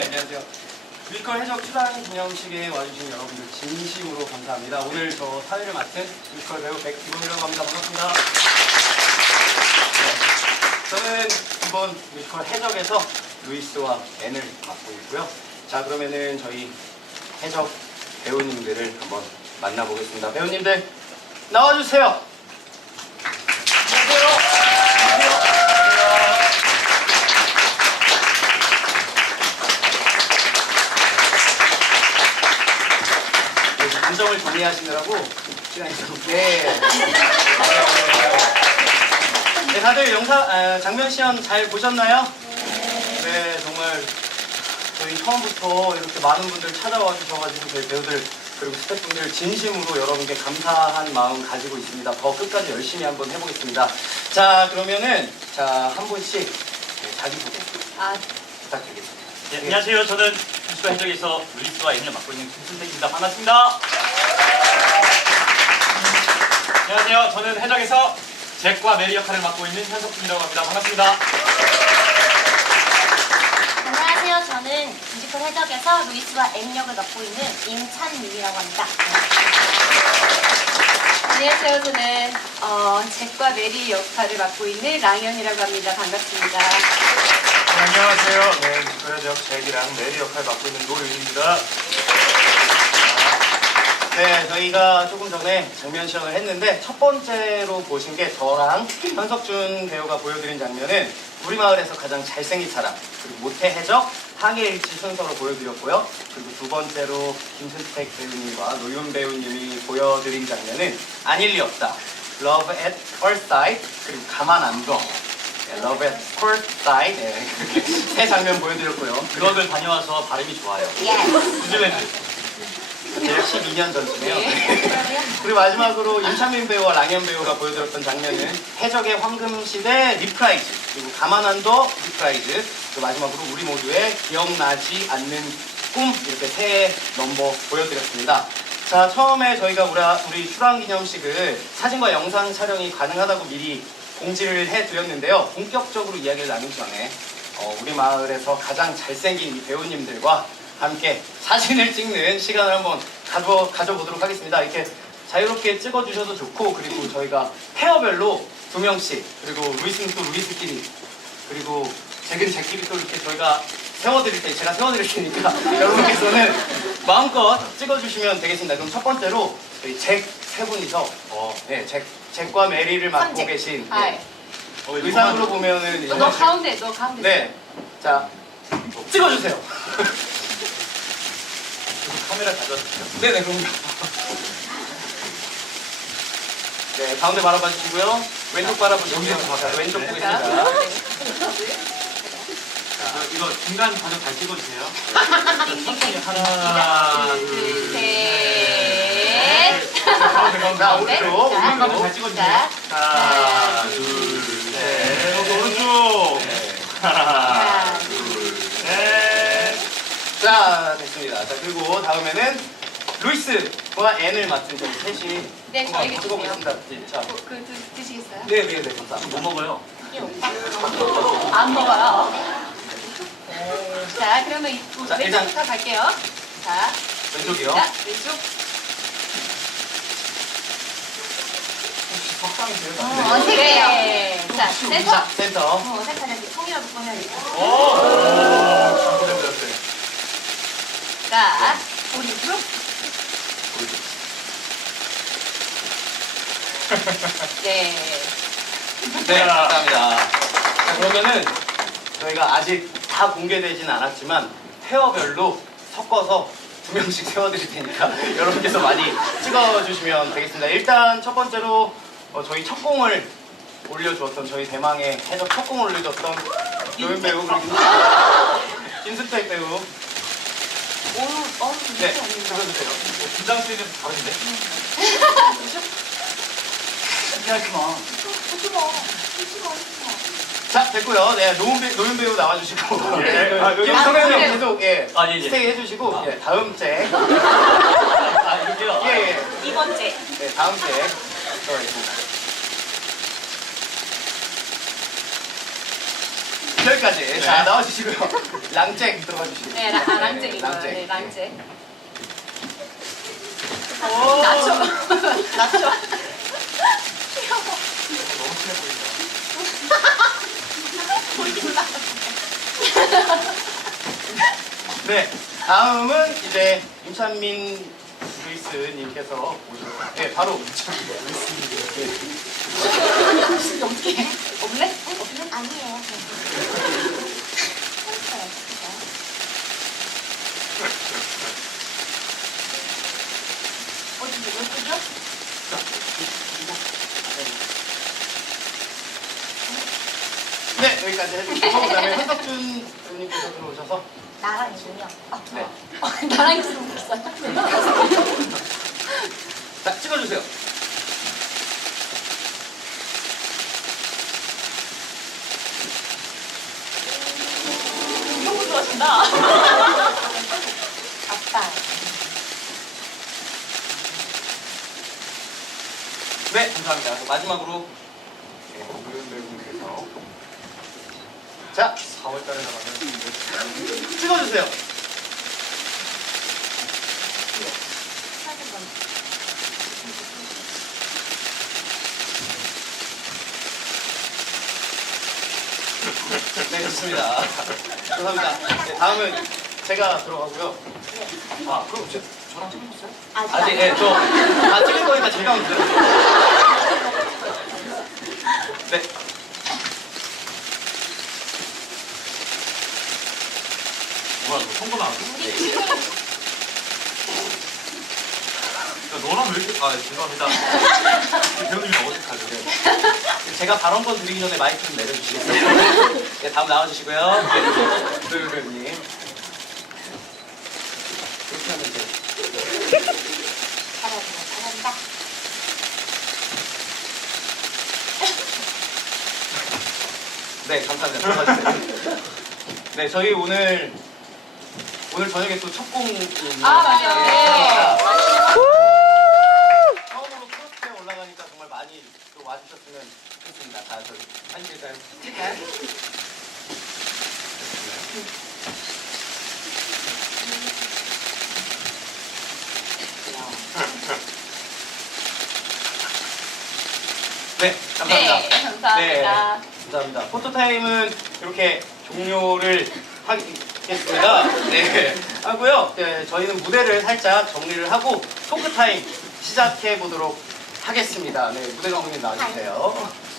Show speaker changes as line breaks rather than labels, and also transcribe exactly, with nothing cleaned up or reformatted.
안녕하세요. 뮤지컬 해적 출연 기념식에 와주신 여러분들 진심으로 감사합니다. 오늘 저 사회를 맡은 뮤지컬 배우 백기범이라고 합니다. 반갑습니다. 네, 저는 이번 뮤지컬 해적에서 루이스와 앤을 맡고 있고요. 자, 그러면은 저희 해적 배우님들을 한번 만나보겠습니다. 배우님들 나와주세요. 감정을 정리하시느라고 시간이 좀... 네. 네, 다들 영상, 아, 장면 시연 잘 보셨나요? 네, 정말 저희 처음부터 이렇게 많은 분들 찾아와 주셔가지고 저희 배우들 그리고 스태프분들 진심으로 여러분께 감사한 마음 가지고 있습니다. 더 끝까지 열심히 한번 해보겠습니다. 자, 그러면은 자, 한 분씩 네, 자기소개
아,
부탁드리겠습니다.
네, 안녕하세요. 저는 뮤지컬 해적에서 루이스와 앤을 맡고 있는 김순택입니다. 반갑습니다. 안녕하세요. 저는 해적에서 잭과 메리 역할을 맡고 있는 현석준이라고 합니다. 반갑습니다.
안녕하세요. 저는 뮤지컬 해적에서 루이스와 앤 역을 맡고 있는 임찬민이라고 합니다. 안녕하세요. 저는 어, 잭과 메리 역할을 맡고 있는 랑현이라고 합니다. 반갑습니다.
네, 안녕하세요. 네, 뮤지컬 해적 잭이랑 메리 역할 맡고 있는 노윤입니다.
네, 저희가 조금 전에 장면 시연을 했는데 첫 번째로 보신 게 저랑 현석준 배우가 보여드린 장면은 우리 마을에서 가장 잘생긴 사람 그리고 모태 해적 항해일치 순서로 보여드렸고요. 그리고 두 번째로 김순택 배우님과 노윤 배우님이 보여드린 장면은 아닐 리 없다, Love at First Sight, 그리고 가만 안 둬, 네, Love at First Sight, 네, 그렇게 세 장면 보여드렸고요.
유학을 다녀와서 발음이 좋아요.
예스.
뉴질랜드.
대략 십이 년 전쯤이에요.
네.
그리고 마지막으로 임찬민 배우와 랑현 배우가 보여드렸던 장면은 해적의 황금시대 리프라이즈, 그리고 가만 안 둬 리프라이즈, 그 마지막으로 우리 모두의 기억나지 않는 꿈, 이렇게 세 넘버 보여드렸습니다. 자, 처음에 저희가 우리, 우리 출항 기념식을 사진과 영상 촬영이 가능하다고 미리 공지를 해드렸는데요. 본격적으로 이야기를 나누기 전에 어, 우리 마을에서 가장 잘생긴 이 배우님들과 함께 사진을 찍는 시간을 한번 가져, 가져보도록 하겠습니다. 이렇게 자유롭게 찍어주셔도 좋고, 그리고 저희가 페어별로 두 명씩, 그리고 루이스는 또 루이스끼리, 그리고 잭은 잭끼리 또 이렇게 저희가 세워드릴 테, 제가 세워드릴 테니까 여러분께서는 마음껏 찍어주시면 되겠습니다. 그럼 첫 번째로 저희 잭 세 분이서 어, 네, 잭, 잭과 메리를 맡고
선택.
계신
아이.
네. 어, 의상으로 보면은
너, 너 가운데, 너 가운데.
네, 자 찍어주세요.
카메라 가져왔어요.
네네, 그럼요. 네, 가운데 바라봐 주시고요. 왼쪽 바라보시고요. 자, 왼쪽
네.
보겠습니다.
자, 이거 중간 과정 잘 찍어주세요. 자, 천천히 하나,
둘, 셋.
가운데, 가운데,
자,
가운데.
오른쪽,
중간 과정
오른쪽.
잘 찍어주세요.
자,
하나, 둘, 셋. 또 오른쪽.
네.
하나, 둘, 셋.
자, 됐습니다. 자, 그리고 다음에는 루이스와 앤을 맡은 저희 셋이
네,
한번
저에게
찍어보겠습니다. 네, 자,
그, 그 드, 드시겠어요?
네, 네, 네, 감사합니다.
뭐 먹어요?
안 먹어요. 자, 그러면 이-
자, 일단-
왼쪽부터 갈게요. 자,
왼쪽이요.
자, 왼쪽.
석상이세요?
어, 세 개요. 자, 센터.
자, 센터.
어, 센터는 통이라도 꺼내야겠다.
오! 잘못했어요.
자, 오른쪽. 네.
네, 감사합니다. 자, 그러면은 저희가 아직 다 공개되진 않았지만 페어별로 섞어서 두 명씩 세워드릴 테니까 여러분께서 많이 찍어주시면 되겠습니다. 일단 첫 번째로 어, 저희 첫 공을 올려주었던, 저희 대망의 해적 첫 공을 올려줬던 노윤 배우, 그리고 김순택 배우.
오, 어,
네,
이렇게 아닌가?
찍어주세요.
분장 쓰이는 다른데? 하지 마.
하지 마. 하지 마.
자, 됐고요. 네, 노은, 배, 노윤 배우 나와주시고.
예.
네,
아, 여기
김 성현님
나와주세요.
계속 예,
아, 예, 예.
스테이 해주시고
아.
예, 다음 째.
아, 이렇게요?
예, 예.
이 번째.
네, 다음 째 들어가겠습니다. 여기까지.
네.
자, 나와주시고요. 랑잭 들어가 주시고요.
네, 라, 아, 랑잭이고요.
랑잭.
네, 랑잭.
오.
나초. 나초.
너무 친해 보인다.
네, 다음은 이제 임찬민 루이스님께서 오셔서 네, 바로 임찬민 루이스님.
어떻게? 없네?
아니에요.
어디 몇 개죠?
네, 여기까지 해주시고 그다음에 현석준 님께서 들어오셔서
나랑 있군요.
네.
나랑 있으면 좋겠어요.
자, 찍어주세요.
이런 거 좋아하신다.
아빠.
네, 감사합니다. 마지막으로 네, 오윤 배우님께서 자,
사월 달에 나가면
찍어주세요.
사진 좀.
네, 좋습니다. 감사합니다. 네, 다음은 제가 들어가고요. 아, 그럼 제, 저랑 찍으셨어요?
아직
아직,
안
네, 저, 다 찍을 거니까 제가 먼저. 네.
뭐야 너 선거 나왔어?
네.
야 너랑 왜 이렇게 아 죄송합니다. 배우님이 어색하죠.
제가 발언권 드리기 전에 마이크 좀 내려주시겠어요? 네, 다음 나와주시고요. 네, 조율 배우님. 이렇게 하면 돼요.
잘한다. 잘한다.
네, 감사합니다. 들어가주세요. 네, 저희 오늘 오늘 저녁에 또 첫 공이
아, 맞아요. 네.
처음으로 크로스에 올라가니까 정말 많이 또 와주셨으면 좋겠습니다. 자, 저희 사진 찍을까요? 찍을까요? 네, 감사합니다.
네, 감사합니다.
네, 감사합니다. 포토타임은 이렇게 종료를 하겠습니다. 네, 하고요. 네, 저희는 무대를 살짝 정리를 하고 토크타임 시작해 보도록 하겠습니다. 네, 무대 감독님 나와주세요.